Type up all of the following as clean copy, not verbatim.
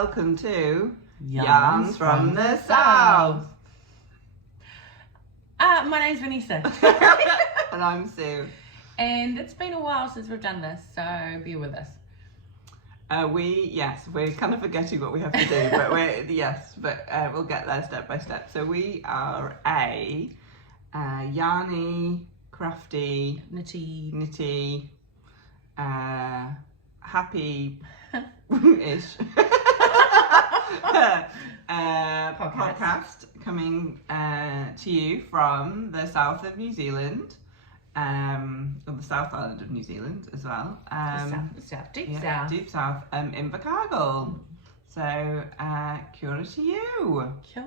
welcome to Yarns from the South. My name's Vanessa. And I'm Sue. And it's been a while since we've done this, so bear with us. We're kind of forgetting what we have to do, but we'll get there step by step. So we are a yarny, crafty, nitty, happy-ish podcast coming to you from the south of New Zealand, or the South Island of New Zealand as well. Deep south. In Invercargill. So, kia ora to you. Kia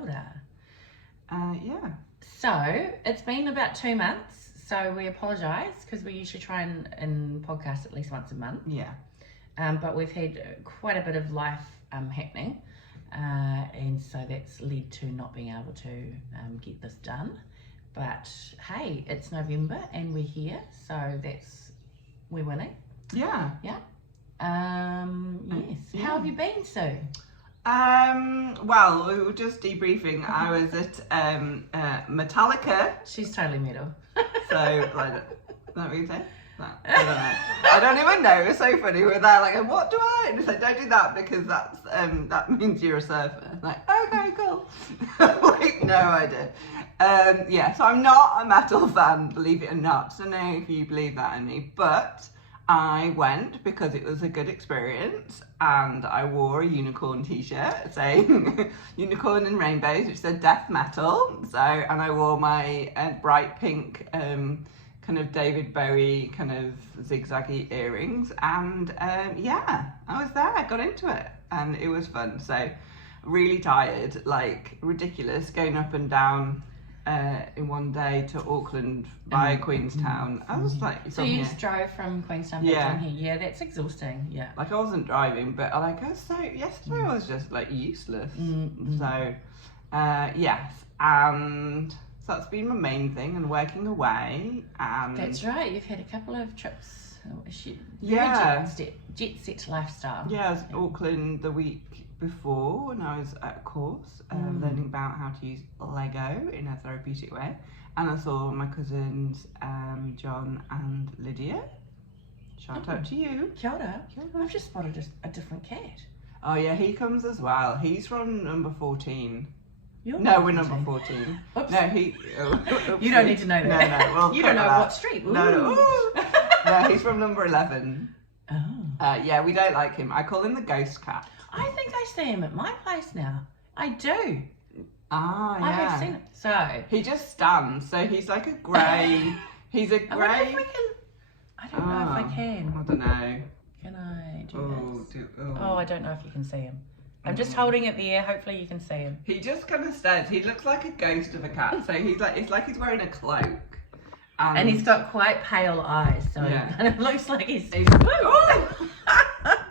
ora. So, it's been about 2 months, so we apologise because we usually try and podcast at least once a month. Yeah. But we've had quite a bit of life happening, and so that's led to not being able to get this done. But hey, it's November and we're here, so we're winning. Yeah. Yeah. Yes. Yeah. How have you been, Sue? Well, we were just debriefing. I was at Metallica. She's totally metal. So, like, what you say? No, I don't know. I don't even know. It was so funny. We're there like, what do I? And it's like, don't do that because that means you're a surfer. Like, okay, cool. Like, no idea. So I'm not a metal fan, believe it or not. So I don't know if you believe that in me, but I went because it was a good experience, and I wore a unicorn t-shirt saying unicorn and rainbows, which said death metal. So, and I wore my bright pink kind of David Bowie kind of zigzaggy earrings, and I was there. I got into it and it was fun. So really tired, like ridiculous, going up and down in one day to Auckland via Queenstown. I was like, so you just drove from Queenstown back down here? Yeah, that's exhausting. Yeah, like I wasn't driving, but yesterday was just like useless. So yes, and so that's been my main thing, and working away. And that's right. You've had a couple of trips. Jet set lifestyle. Yeah, I was in Auckland the week before when I was at a course learning about how to use Lego in a therapeutic way, and I saw my cousins John and Lydia. Shout out to you. Kia ora. I've just spotted a different cat. Oh yeah, he comes as well. He's from number 14. We're number 14. Oops. No, he. You don't need to know that. No. We'll you don't know that. what street. Ooh. No. No, he's from number 11. Oh. We don't like him. I call him the ghost cat. I think I see him at my place now. I do. Ah, yeah. I have seen it. So he just stands. So he's like a grey. He's a grey. I don't know if I can. I don't know. Can I do this? Oh, I don't know if you can see him. I'm just holding it there. Hopefully you can see him. He just kind of stands. He looks like a ghost of a cat. So it's like he's wearing a cloak. And he's got quite pale eyes, so it kind of looks like he's oh!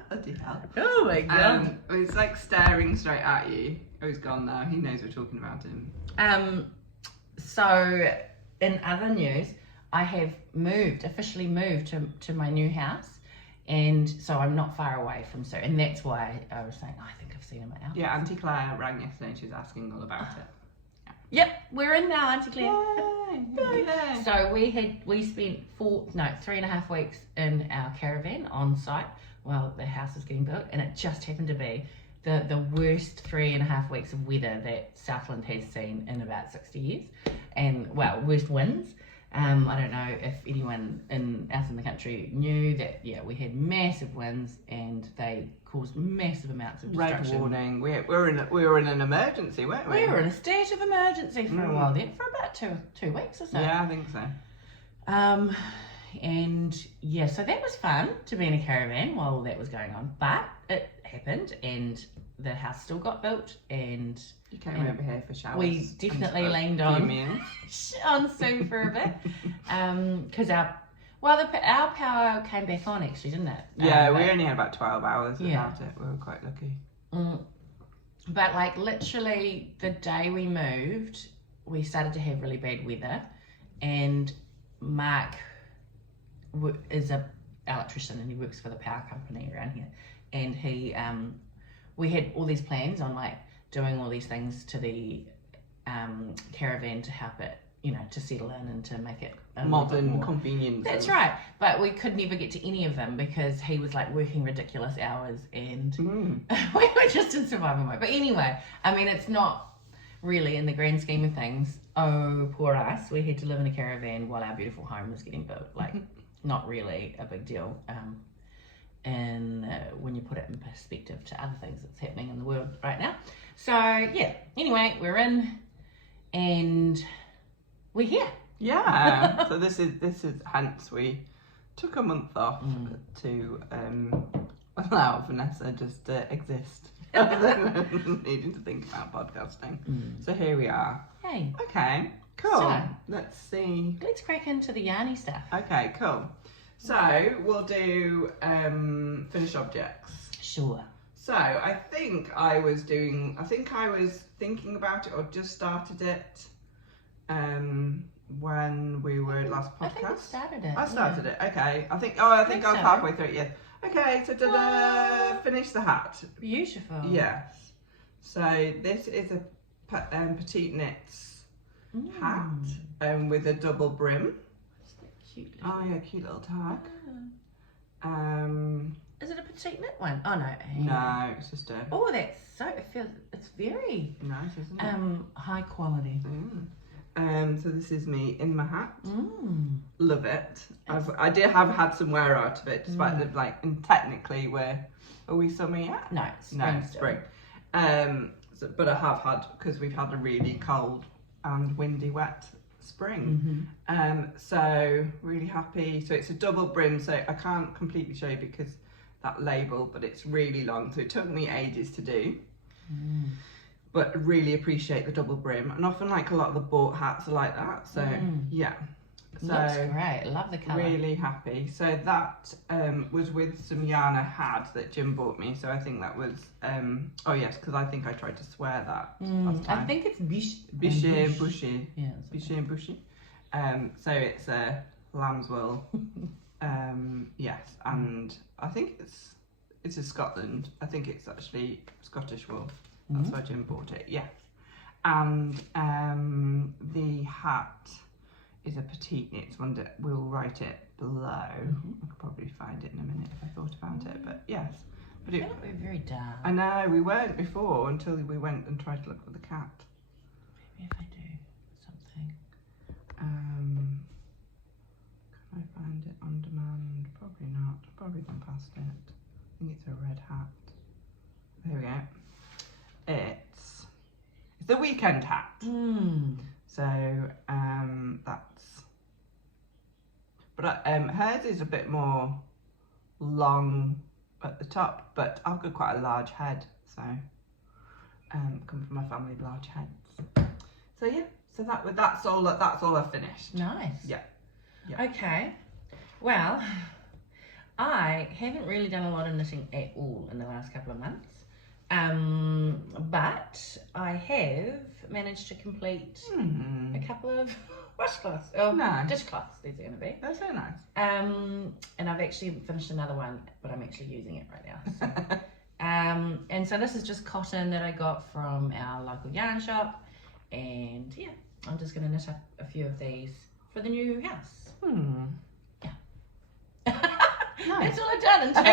Bloody hell. Oh my god. He's like staring straight at you. Oh, he's gone now. He knows we're talking about him. So in other news, I have officially moved to my new house, and so I'm not far away from Sue, and that's why I was saying, I think I've seen him at our house. Yeah, Auntie Claire rang yesterday and she was asking all about it. Yep, we're in now, Auntie Claire. Yay. So we spent 3.5 weeks in our caravan on site while the house was getting built, and it just happened to be the worst 3.5 weeks of weather that Southland has seen in about 60 years, and worst winds. I don't know if anyone else in the country knew that. Yeah, we had massive winds and they caused massive amounts of destruction. Red warning. We were in an emergency, weren't we? We were in a state of emergency for a while then, for about two weeks or so. Yeah, I think so. And yeah, so that was fun to be in a caravan while all that was going on. But it happened, and the house still got built, and you came over here for showers. We definitely leaned on Sue for a bit, because our power came back on actually, didn't it? Yeah, we only had about 12 hours without it. We were quite lucky. But like literally the day we moved, we started to have really bad weather, and Mark is a electrician and he works for the power company around here, and he we had all these plans on like doing all these things to the caravan to help it, you know, to settle in and to make it a little bit Modern more. convenience. That's right, but we could never get to any of them because he was like working ridiculous hours and we were just in survival mode. But anyway, I mean, it's not really in the grand scheme of things. Oh, poor us. We had to live in a caravan while our beautiful home was getting built. Like, not really a big deal. And when you put it in perspective to other things that's happening in the world right now. So yeah, anyway, we're in and we're here. Yeah. So this is hence we took a month off to allow Vanessa just to exist rather than needing to think about podcasting. So here we are. Hey. Okay, cool. So, let's see. Let's crack into the yarny stuff. Okay, cool. So we'll do finished objects. Sure. So I think I was thinking about it or just started it when we were last podcast. I think I started it. I started it. Okay. I think I was so. halfway through it. Yeah. Okay. So finish the hat. Beautiful. Yes. So this is a petite knits hat with a double brim. Cute. Oh yeah, cute little tag. Is it a petite knit one? Oh no. No, it's just a. Oh, it's very Nice, isn't it? high quality. So this is me in my hat. Love it. I did have had some wear out of it, despite the and technically are we summer yet? No, spring. Spring. But I have had, because we've had a really cold and windy, wet spring. So really happy. So it's a double brim, so I can't completely show you because that label, but it's really long, so it took me ages to do. But really appreciate the double brim, and often like a lot of the bought hats are like that. So yeah, so looks great. I love the colour. Really happy. So that was with some yarn I had that Jim bought me. So I think that was oh yes, because I think I tried to swear that last time. I think it's Bichet and Bushy. Yeah. Bichet and Bushy. So it's a lamb's wool. Yes, and I think it's in Scotland. I think it's actually Scottish wool. That's why Jim bought it. Yes, and the hat is a petite knit one that we'll write it below. I could probably find it in a minute if I thought about it. But yes, but I feel like we're very dark. I know we weren't before until we went and tried to look for the cat. Maybe if I do something. Can I find it on demand? Probably not. I've probably gone past it. I think it's a red hat. There we go. It's the weekend hat. So that's. But hers is a bit more long at the top, but I've got quite a large head, so come from my family of large heads. So yeah. So that's all I've finished. Nice. Yeah. Okay. Well, I haven't really done a lot of knitting at all in the last couple of months. But I have managed to complete a couple of washcloths, dishcloths, these are going to be. That's so nice. And I've actually finished another one, but I'm actually using it right now. So. And so this is just cotton that I got from our local yarn shop, and yeah, I'm just going to knit up a few of these for the new house. Yeah. Nice. That's all I've done in 2 months.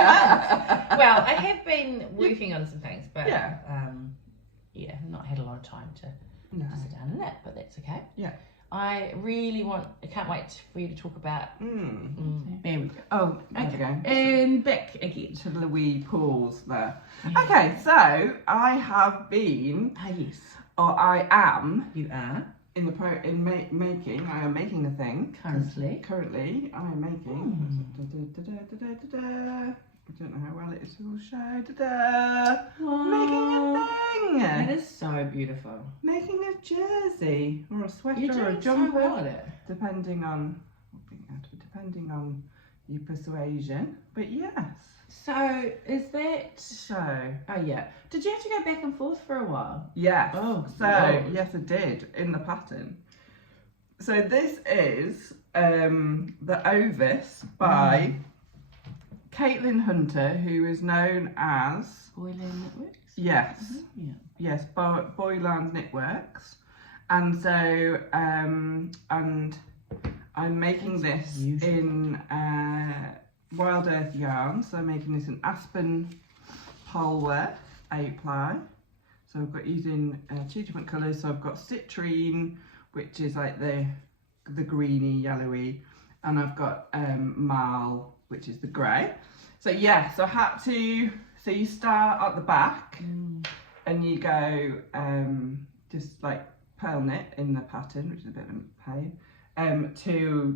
Well, I have been working on some things, but not had a lot of time to sit down and knit, but that's okay. Yeah. I can't wait for you to talk about. There we go. Oh, there we go. And back again. To the wee pause there. Yeah. Okay, so I have been. Yes. Or I am. You are. I am making a thing. Currently, I am making. I don't know how well it is will show. Making a thing. That is so beautiful. Making a jersey or a sweater You're or a doing jumper, so well at it. depending on your persuasion. But yes. So is that? So. Oh yeah. Did you have to go back and forth for a while? Yes. Oh. So Lord. yes, I did in the pattern. So this is the Ovis by Caitlin Hunter, who is known as Boiling Knitworks. Yes. Yeah. Yes, Boyland Knitworks. And so, and I'm making That's this unusual. in Wild Earth yarn. So I'm making this in Aspen Polworth 8-ply. So I've got using 2 different colours. So I've got citrine, which is like the greeny, yellowy, and I've got marl, which is the grey. So yeah, so I had to. So you start at the back, and you go just like pearl knit in the pattern, which is a bit of a pain, to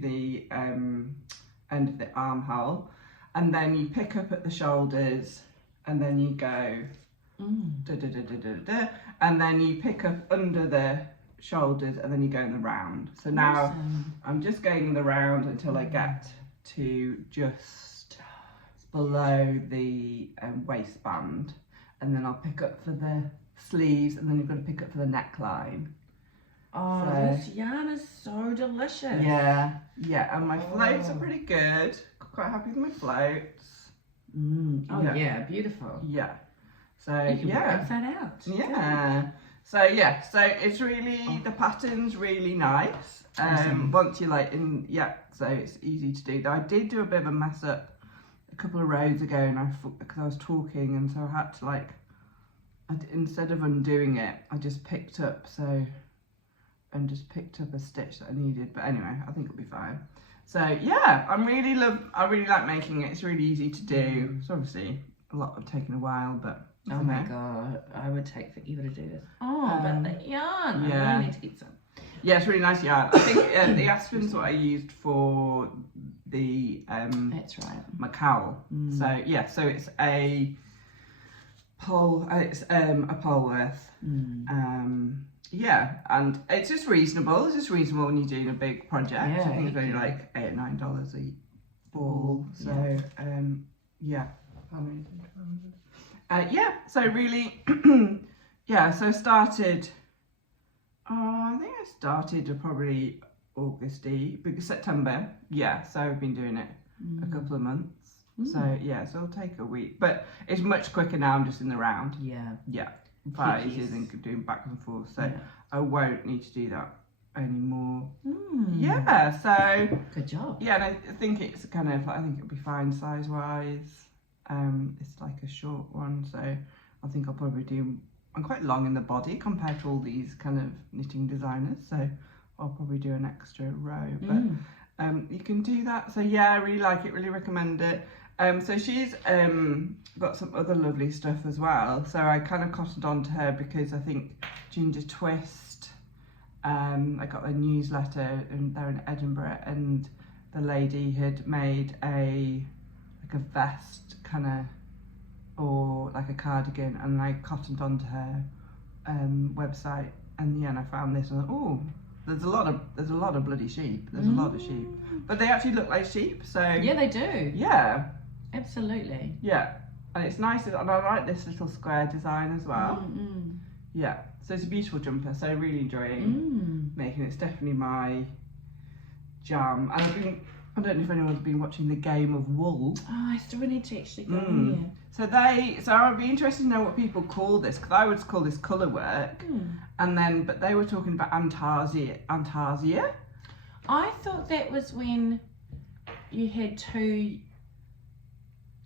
the end of the armhole, and then you pick up at the shoulders, and then you go da, da, da, da, da, da, and then you pick up under the shoulders, and then you go in the round. So now I'm just going in the round until I get to just below the waistband, and then I'll pick up for the sleeves, and then you've got to pick up for the neckline. Oh, So, this yarn is so delicious. yeah, and my floats are pretty good. Quite happy with my floats. Oh yeah, beautiful. Yeah. So You can yeah. work that out. Yeah. So yeah, so it's really, the pattern's really nice. Awesome. Once you're like in, so it's easy to do. I did do a bit of a mess up a couple of rows ago, and because I was talking, and so I had to like, instead of undoing it, I just picked up a stitch that I needed. But anyway, I think it'll be fine. So yeah, I really like making it. It's really easy to do. It's obviously a lot of taking a while, but Oh my god, I would take forever to do this. Oh, but the yarn, I really need to get some. Yeah, it's really nice yarn. I think the Aspen's what I used for the That's right. my cowl. So yeah, so it's a Polworth. Yeah, and it's just reasonable. It's just reasonable when you're doing a big project. Yeah, I think it's only like $8 or $9 a ball. So yeah. So really, so I started, I think I started probably September. Yeah, so I've been doing it a couple of months. So yeah, so it'll take a week, but it's much quicker now. I'm just in the round. Yeah. Far easier than doing back and forth. So I won't need to do that anymore. Yeah, so. Good job. Yeah, and I think it's I think it'll be fine size wise. It's like a short one, so I think I'll probably I'm quite long in the body compared to all these kind of knitting designers, so I'll probably do an extra row, but you can do that. So yeah, I really like it, really recommend it. So she's got some other lovely stuff as well, so I kind of cottoned on to her because I think Ginger Twist, I got a newsletter, and they're in Edinburgh, and the lady had made a vest kind of, or like a cardigan, and I cottoned onto her website, and I found this, and I thought, oh, there's a lot of bloody sheep. There's a lot of sheep, but they actually look like sheep. So yeah, they do. Yeah, absolutely. Yeah, and it's nice, and I like this little square design as well. Yeah, so it's a beautiful jumper. So really enjoying making it. It's definitely my jam. And I don't know if anyone's been watching the Game of Wool. Oh, I still need to actually go in here. So I'd be interested to know what people call this, because I would call this colour work, but they were talking about Antarsia. I thought that was when you had two.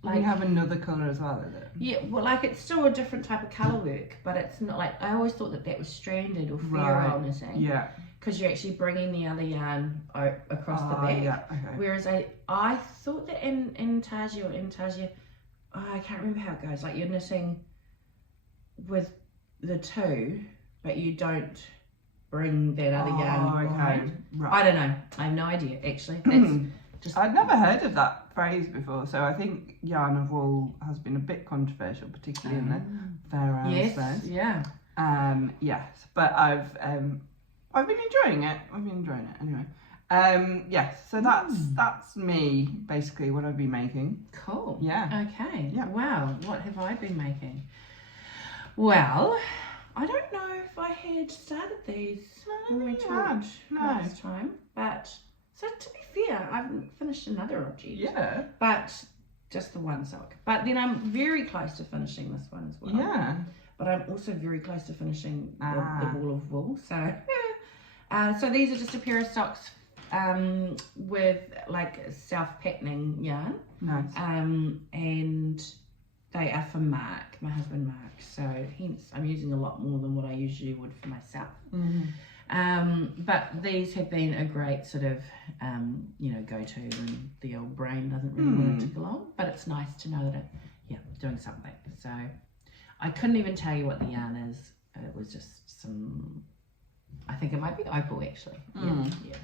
Like, you have another colour as well, is it? Yeah, well, like it's still a different type of colour work, but it's not like, I always thought that was stranded or ferrule knitting. Yeah. Because you're actually bringing the other yarn across the back. Yeah, okay. Whereas I thought that in Intarsia, I can't remember how it goes. Like you're knitting with the two, but you don't bring that other yarn behind. Right. I don't know. I have no idea, actually. That's just... I'd never heard of that phrase before, so I think yarn of wool has been a bit controversial, particularly in the Fair Isles. Yes, yeah. Yes, but I've been enjoying it. Anyway. Yes, so that's me, basically, what I've been making. Cool. Yeah. Okay. Yeah. Wow, what have I been making? Well, I don't know if I had started these when we talked last time, but so to be fair, I've finished another object. Yeah. But just the one sock. But then I'm very close to finishing this one as well. Yeah. But I'm also very close to finishing the ball of wool. So, so these are just a pair of socks with like self-patterning yarn. Nice. And they are for Mark, my husband Mark. So hence I'm using a lot more than what I usually would for myself. But these have been a great sort of, go-to when the old brain doesn't really want to tick along. But it's nice to know that doing something. So I couldn't even tell you what the yarn is. It was just some, I think it might be opal actually. Yeah.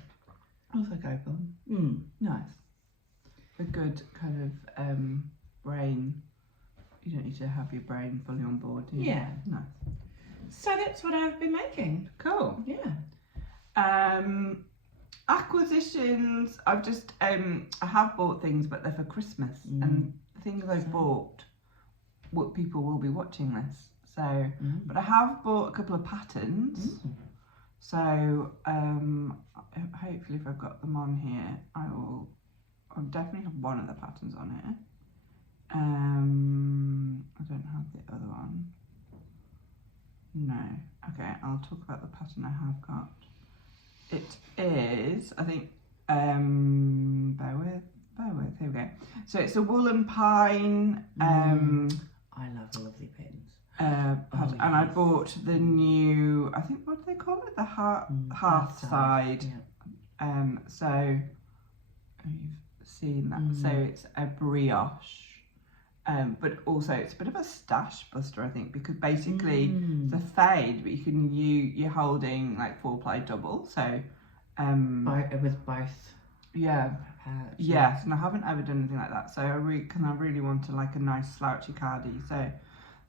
Looks like opal. Nice. A good kind of brain. You don't need to have your brain fully on board, do you? Yeah. Nice. So that's what I've been making. Cool. Yeah. Acquisitions. I've just I have bought things, but they're for Christmas, and the things I've bought, what people will be watching this. So, but I have bought a couple of patterns. So, hopefully, if I've got them on here, I'll definitely have one of the patterns on here. I don't have the other one. No. Okay, I'll talk about the pattern I have got. It is, I think, bear with, here we go. So it's a woolen pine. I love lovely patterns. Pattern, and I bought the new, I think, what do they call it? The hearth side. Yeah. So you've seen that. So it's a brioche. But also it's a bit of a stash buster, I think, because basically it's a fade, but you're holding like 4-ply double. So with both. Yeah. Yes, and I haven't ever done anything like that. So I really wanted like a nice slouchy cardie. So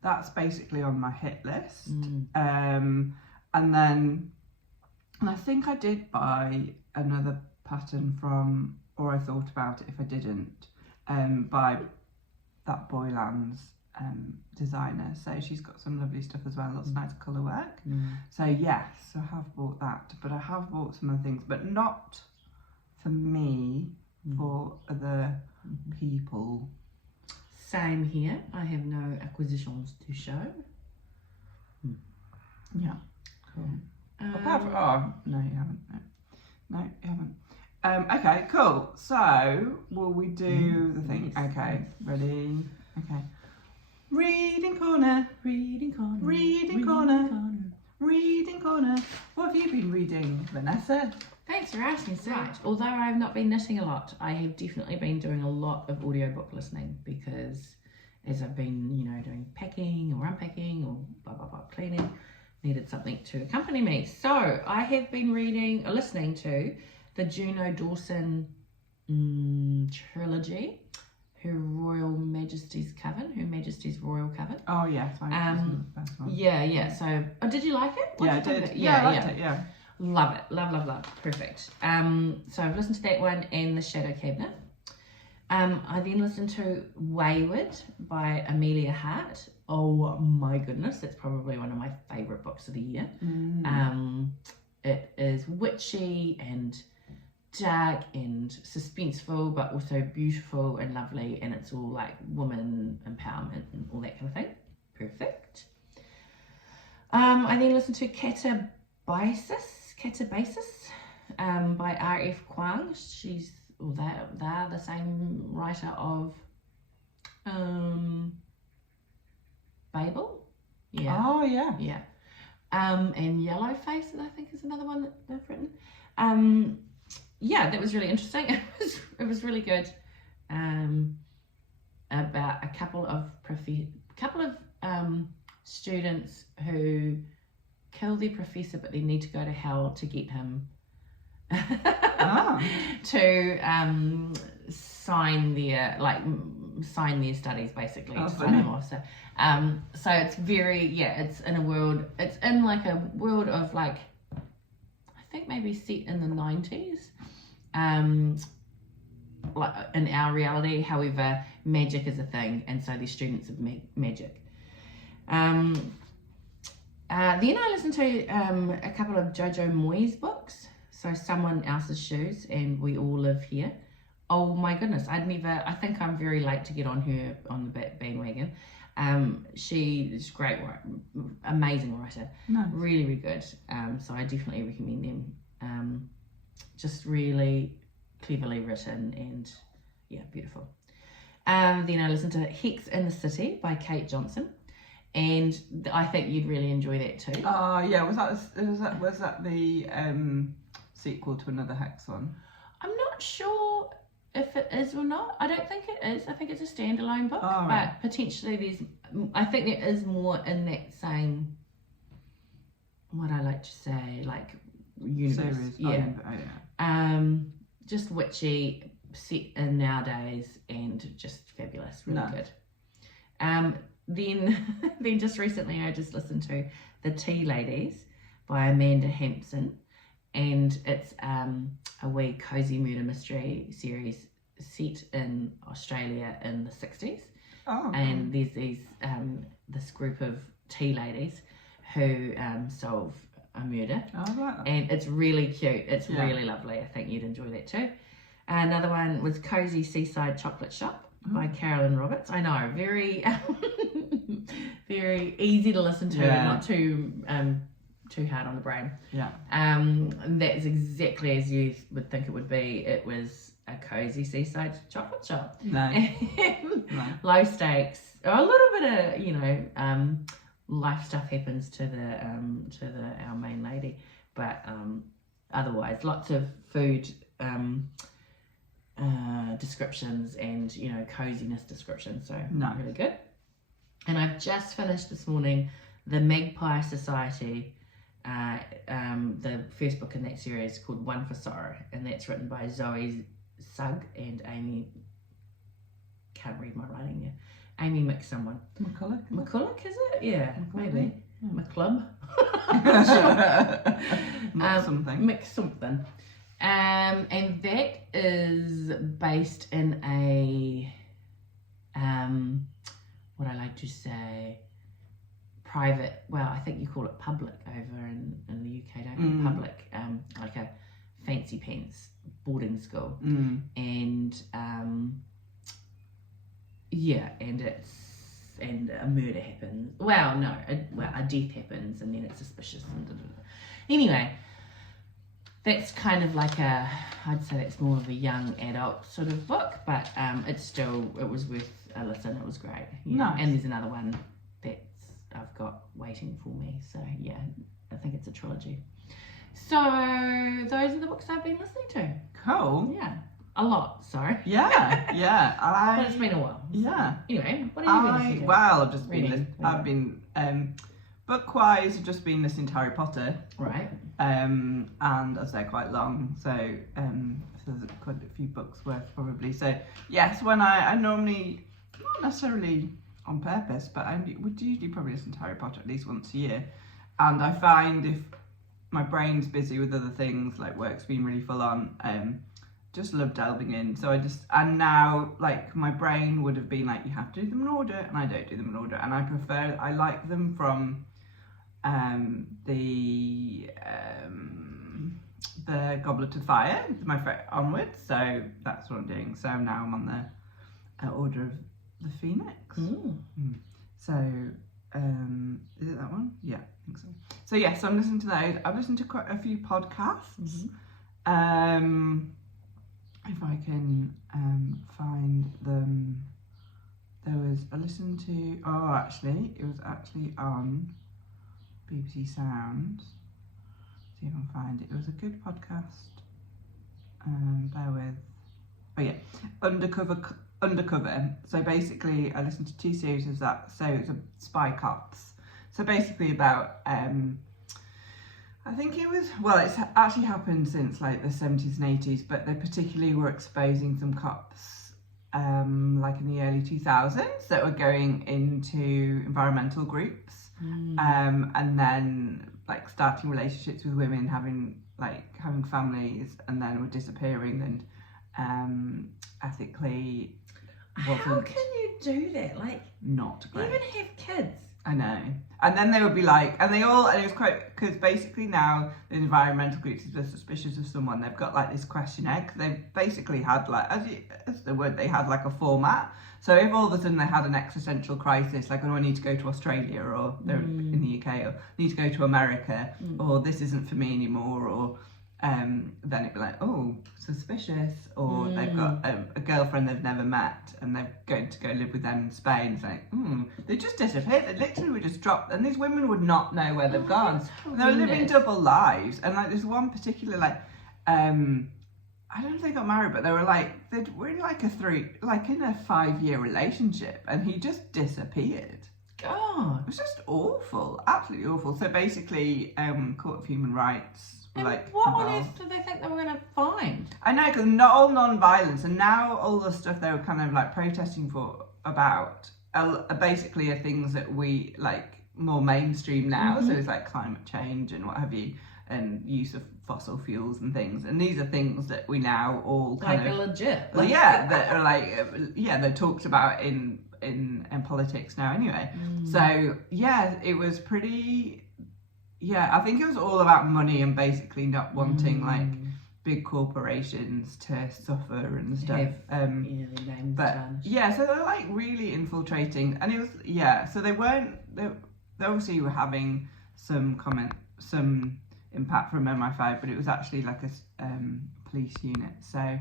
that's basically on my hit list. And I think I did buy another pattern from, or I thought about it if I didn't, by that Boylands designer. So she's got some lovely stuff as well, lots of nice colour work. So yes, I have bought that, but I have bought some other things, but not for me, for other people. Same here. I have no acquisitions to show. Yeah, cool. Apart from, no, you haven't. No, you haven't. Okay, cool. So, will we do the thing? Yes. Okay, ready? Okay. Reading corner. What have you been reading, Vanessa? Thanks for asking. Right. Although I've not been knitting a lot, I have definitely been doing a lot of audiobook listening because as I've been, doing packing or unpacking or cleaning, needed something to accompany me. So I have been listening to the Juno Dawson trilogy, Her Majesty's Royal Coven. Oh yes, Yeah. So, did you like it? I did. Yeah, I liked it. Yeah. Love it. Love. Perfect. So I've listened to that one and The Shadow Cabinet. I then listened to Wayward by Amelia Hart. Oh my goodness, that's probably one of my favourite books of the year. It is witchy and dark and suspenseful, but also beautiful and lovely, and it's all like woman empowerment and all that kind of thing. Perfect. I then listened to Catabasis by R.F. Kuang. They're the same writer of Babel. Yeah. Oh yeah. Yeah. And Yellowface, I think, is another one that they've written. Yeah, that was really interesting. It was really good. About a couple of students who kill their professor, but they need to go to hell to get him to sign their studies, basically, to sign them off. So it's it's in like a world of like, I think maybe set in the 90s, like in our reality. However, magic is a thing, and so they're students of magic. Then I listened to a couple of Jojo Moyes books. So Someone Else's Shoes and We All Live Here. Oh my goodness, I think I'm very late to get on the bandwagon. She is great, amazing writer, Nice. really, really good. So I definitely recommend them. Just really cleverly written and beautiful. Then I listened to Hex in the City by Kate Johnson, and I think you'd really enjoy that too. Yeah, was that the sequel to another Hex one? I'm not sure if it is or not. I don't think it is. I think it's a standalone book, right. but potentially I think there is more in that same, what I like to say, like universe. Series. Yeah. Oh, yeah. Just witchy, set in nowadays, and just fabulous, really good. Then just recently I just listened to The Tea Ladies by Amanda Hampson, and it's a wee cozy murder mystery series set in Australia in the 60s. And there's these this group of tea ladies who solve a murder. I like that. And it's really cute. It's really lovely. I think you'd enjoy that too. Another one was Cozy Seaside Chocolate Shop by Carolyn Roberts. I know, very very easy to listen to, not too hard on the brain. Yeah. That's exactly as you would think it would be. It was a cozy seaside chocolate shop. Nice. Low stakes. A little bit of life stuff happens to our main lady, but otherwise lots of food descriptions and coziness descriptions. So really good. And I've just finished this morning the Magpie Society. The first book in that series called One for Sorrow, and that's written by Zoe Sugg and Amy, can't read my writing there, Amy McSomeone. McCulloch, is it? Yeah, maybe. McClub. McSomething. And that is based in a what I like to say, private, well, I think you call it public over in the UK, don't you? Public, like a fancy pants boarding school. And and a murder happens. Well, no, a death happens, and then it's suspicious. Anyway, that's kind of like I'd say that's more of a young adult sort of book, but it was worth a listen. It was great. Nice. And there's another one I've got waiting for me. So yeah, I think it's a trilogy. So those are the books I've been listening to. Cool. Yeah, a lot. Sorry. Yeah. But it's been a while. Yeah. Anyway, what have you been listening to? Well, I've been book-wise, I've just been listening to Harry Potter. Right. And as they're quite long, so there's quite a few books worth probably. So yes, when I normally, not necessarily on purpose, but I would usually probably listen to Harry Potter at least once a year. And I find if my brain's busy with other things, like work's been really full on, just love delving in. So and now, like, my brain would have been like, you have to do them in order, and I don't do them in order. And I like them from the Goblet of Fire, my favorite, onwards. So that's what I'm doing. So now I'm on the Order of the Phoenix. So is it that one? Yeah, I think so. So yes, I'm listening to those. I've listened to quite a few podcasts. If I can find them, I listened to, it was actually on BBC Sounds. See if I can find it. It was a good podcast. Bear with. Oh yeah, Undercover. So basically, I listened to 2 series of that. So it's a spy cops. So basically about, I think it's actually happened since like the 70s and 80s, but they particularly were exposing some cops, like in the early 2000s, that were going into environmental groups, and then like starting relationships with women, having families, and then were disappearing, and ethically wasn't. How can you do that? Like, not great. even have kids. I know. And then they would be like, and it was quite, because basically now the environmental groups, if they're suspicious of someone, they've got like this questionnaire, because they basically had like, as the word, they had like a format. So if all of a sudden they had an existential crisis, like, oh, I need to go to Australia, or they're in the UK, or need to go to America, or this isn't for me anymore, or then it'd be like, oh, suspicious, or they've got a girlfriend they've never met and they're going to go live with them in Spain. It's like, they just disappeared. They literally would just drop, and these women would not know where they've gone. And they were living double lives. And like, there's one particular, like, I don't know if they got married, but they were like, they were in like in a 5-year relationship, and he just disappeared. God. It was just awful, absolutely awful. So basically, Court of Human Rights. And like, what on earth did they think they were going to find? I know, because not all non-violence, and now all the stuff they were kind of like protesting about are basically are things that we like more mainstream now. So it's like climate change and what have you, and use of fossil fuels and things. And these are things that we now all kind of legit. Well, yeah, that are like they're talked about in politics now anyway. So yeah, it was pretty. Yeah, I think it was all about money and basically not wanting like big corporations to suffer and stuff. But yeah, so they're like really infiltrating, and it was so they obviously were having some impact from MI5, but it was actually like a police unit. So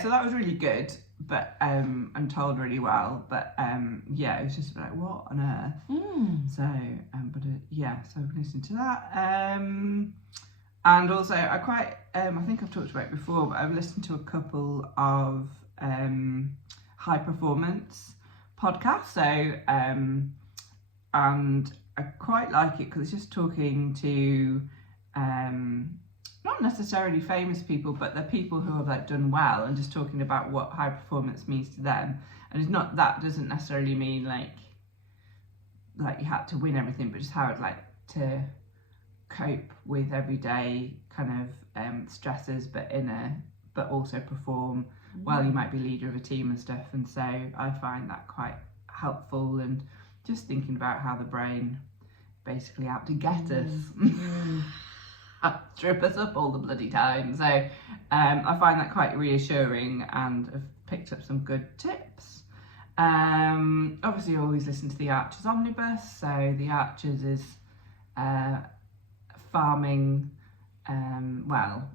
so that was really good, but and told really well, but it was just like, what on earth? So so I've listened to that, and also I quite I think I've talked about it before, but I've listened to a couple of high performance podcasts. So and I quite like it because it's just talking to not necessarily famous people, but they're people who have like done well, and just talking about what high performance means to them. And it's not, that doesn't necessarily mean like you had to win everything, but just how it's like to cope with everyday kind of stresses, but also perform well. You might be leader of a team and stuff, and so I find that quite helpful, and just thinking about how the brain basically out to get us. Trip us up all the bloody time. So I find that quite reassuring, and have picked up some good tips. Obviously I always listen to the Archers Omnibus. So the Archers is farming, well,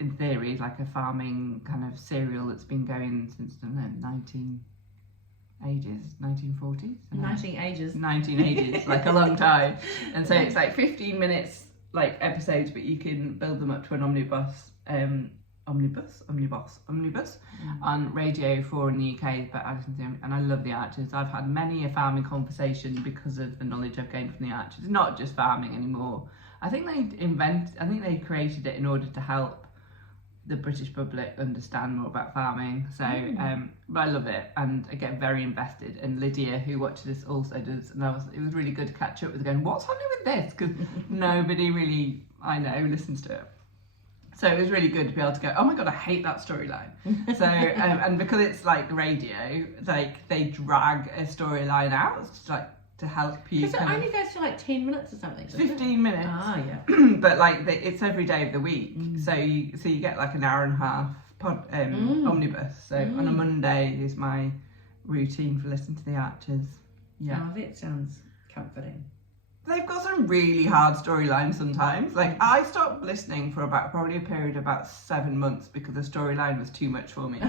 in theory, like a farming kind of serial that's been going since, I don't know, 1940s? 1980s, like a long time. And so it's like 15 minutes like episodes, but you can build them up to an omnibus on Radio 4 in the UK. But I listen to them, and I love the Archers. I've had many a farming conversation because of the knowledge I've gained from the Archers. It's not just farming anymore. I think they created it in order to help the British public understand more about farming. So but I love it, and I get very invested, and Lydia, who watches this, also does, and it was really good to catch up with, going, what's happening with this, because nobody really I know listens to it. So it was really good to be able to go, oh my god, I hate that storyline. So and because it's like radio, like they drag a storyline out. It's just like to help you. Because it only goes to like 10 minutes or something. 15 minutes. Ah, yeah. But like it's every day of the week, so you get like an hour and a half omnibus. So on a Monday is my routine for listening to the Archers. Yeah. Oh, that sounds comforting. They've got some really hard storylines sometimes. Like I stopped listening for probably a period of about 7 months because the storyline was too much for me.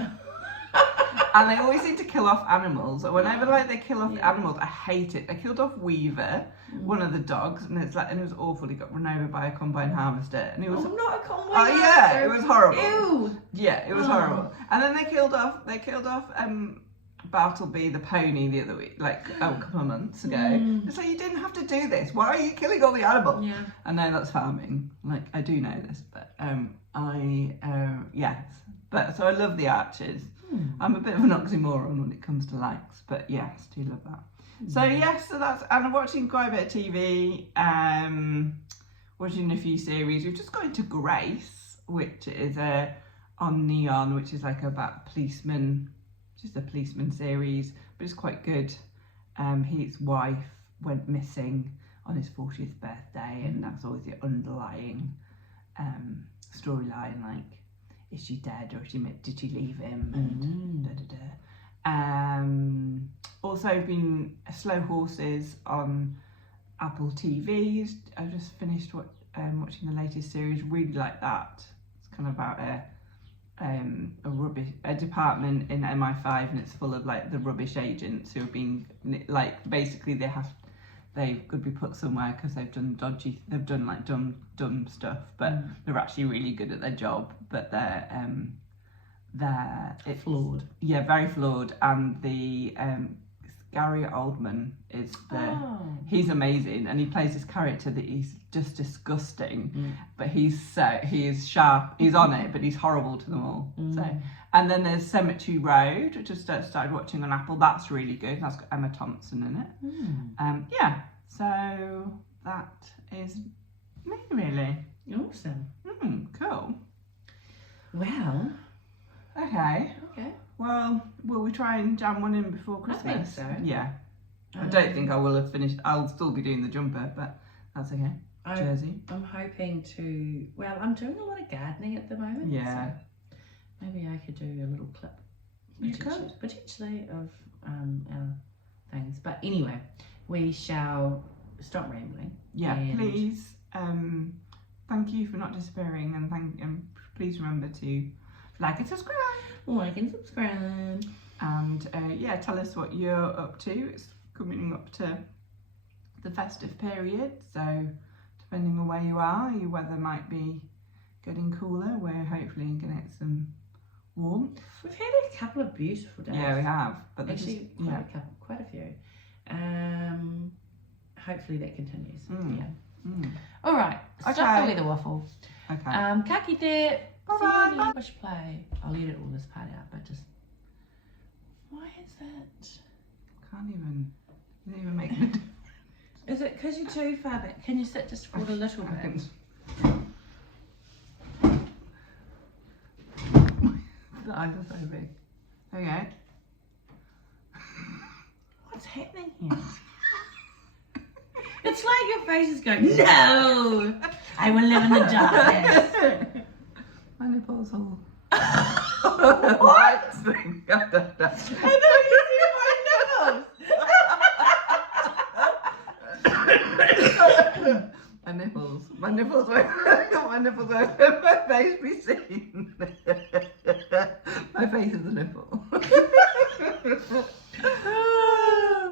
And they always seem to kill off animals. Whenever they kill off the animals, I hate it. They killed off Weaver, one of the dogs, and it was awful. He got run over by a combine harvester, and it was not a combine harvester. Yeah, it was horrible. Ew. Yeah, it was horrible. And then they killed off Bartleby the pony the other week, like a couple of months ago. It's like, you didn't have to do this. Why are you killing all the animals? Yeah. I know that's farming. Like I do know this, but yes. But so I love the Archers. I'm a bit of an oxymoron when it comes to likes, but yes, do love that. So yes, so that's, and I'm watching quite a bit of TV, watching a few series. We've just got into Grace, which is on Neon, which is like about policemen, just a policeman series, but it's quite good. his wife went missing on his 40th birthday, and that's always the underlying storyline, like, is she dead or did she leave him? And also been Slow Horses on Apple TV. I just finished watching the latest series. Really like that. It's kind of about a department in MI5, and it's full of like the rubbish agents who have been like, basically they could be put somewhere because they've done like dumb stuff, but they're actually really good at their job, but they're flawed. Yeah, very flawed. And the Gary Oldman is he's amazing, and he plays this character that he's just disgusting, but he is sharp. He's on it, but he's horrible to them all. So, and then there's Cemetery Road, which I just started watching on Apple. That's really good. That's got Emma Thompson in it. Yeah, so that is me, really. Awesome. Cool. Well. Okay. Well, will we try and jam one in before Christmas? I think so. Yeah. I don't think I will have finished. I'll still be doing the jumper, but that's okay. Jersey. I'm hoping to. Well, I'm doing a lot of gardening at the moment. Yeah. So maybe I could do a little clip. Potentially of our things. But anyway, we shall stop rambling. Yeah. Please. Thank you for not disappearing, and please remember to like and subscribe. Like and subscribe. And yeah, tell us what you're up to. It's coming up to the festive period, so depending on where you are, your weather might be getting cooler. We're hopefully going to get some warmth. We've had a couple of beautiful days. Yeah, we have. But actually, quite a few. Hopefully that continues. Yeah. All right. Stop the weather waffle. Okay. Ka kite. Bye-bye. Push play. I'll edit all this part out, but just. Why is it? Can't even make it. Is it because you're too far back? Can you sit just forward a little bit? The eyes are so big. Okay. What's happening here? It's like your face is going, no! I will live in the darkness. My nipples all. What? I thought you see my nipples. My nipples won't my face be seen. My face is a nipple.